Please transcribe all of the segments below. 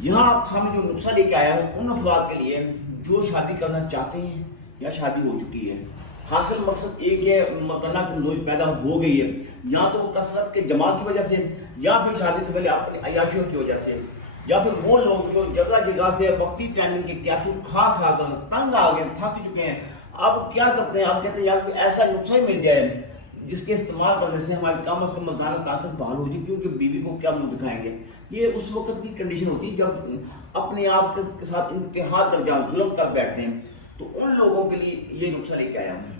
यहाँ आप सामने जो नुस्खा लेके आया हूँ उन अफराद के लिए जो शादी करना चाहते हैं या शादी हो चुकी है। हासिल मकसद एक है, मकाना कमजोरी पैदा हो गई है, या तो वो कसरत के जमा की वजह से, या फिर शादी से पहले अपनी अयाशियों की वजह से, या फिर वो लोग जो जगह जगह से वक्ती टाइमिंग के कैप्सूल खा खा कर तंग आ गए, थक चुके हैं। अब क्या करते हैं, आप कहते हैं यार कोई ऐसा नुस्खा ही मिल जाए जिसके इस्तेमाल करने से हमारी कम अज़ कम मर्दाना ताकत बहाल हो जाए, क्योंकि बीवी को क्या मुंह दिखाएंगे। ये उस वक्त की कंडीशन होती है जब अपने आप के साथ इंतहा दर्जा जुल्म कर बैठते हैं। तो उन लोगों के लिए ये नुस्खा लेके आया हूँ।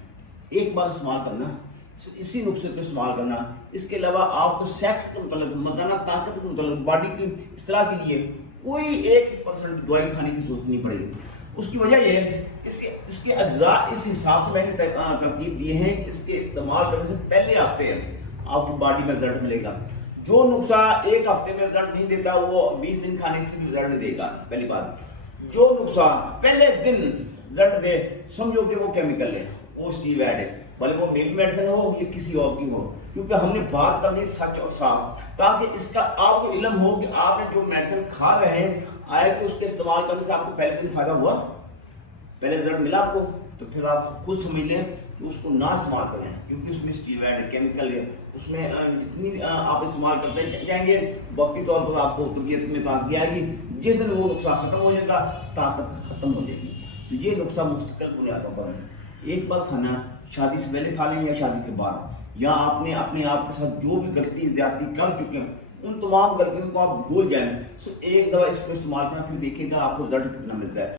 एक बार इस्तेमाल करना, इसी नुस्खे को इस्तेमाल करना। इसके अलावा आपको सेक्स के मतलब मर्दाना ताकत के मतलब बॉडी की इस्लाह के लिए कोई 1% दवाई खाने की जरूरत नहीं पड़ेगी। उसकी वजह यह है, इसके अज्जा इस हिसाब से मैंने तरतीब दिए हैं कि इसके इस्तेमाल करने से पहले हफ्ते आपकी बॉडी में रिजल्ट मिलेगा। जो नुस्खा एक हफ्ते में रिजल्ट नहीं देता वो 20 दिन खाने से भी रिजल्ट नहीं देगा। पहली बात, जो नुस्खा पहले दिन रिजल्ट दे, समझो कि वो केमिकल है, वो स्टीरॉयड है, भले वो मेरी मेडिसिन हो या किसी और की हो, क्योंकि हमने बात करनी सच और साफ, ताकि इसका आपको इल्म हो कि आपने जो मेडिसिन खा रहे हैं आया कि उसके इस्तेमाल करने से आपको पहले दिन फायदा हुआ, पहले रिजल्ट मिला आपको, तो फिर आप खुद समझ लें कि उसको ना इस्तेमाल करें, क्योंकि उसमें स्टीरॉयड है, केमिकल है। उसमें जितनी आप इस्तेमाल करते जाएंगे वक्ती तौर पर आपको तबीयत में ताजगी आएगी। जिस दिन वो नुस्खा ख़त्म हो जाएगा ताकत ख़त्म हो जाएगी। तो ये नुस्खा मुस्तकिल बुनियादों पर है। एक बार खाना शादी से पहले खा लें या शादी के बाद, या आपने अपने आप के साथ जो भी गलती ज्यादती कर चुके हैं उन तमाम गलतियों को आप भूल जाएं। एक दफ़ा इसको इस्तेमाल करें, फिर देखिएगा आपको रिजल्ट कितना मिलता है।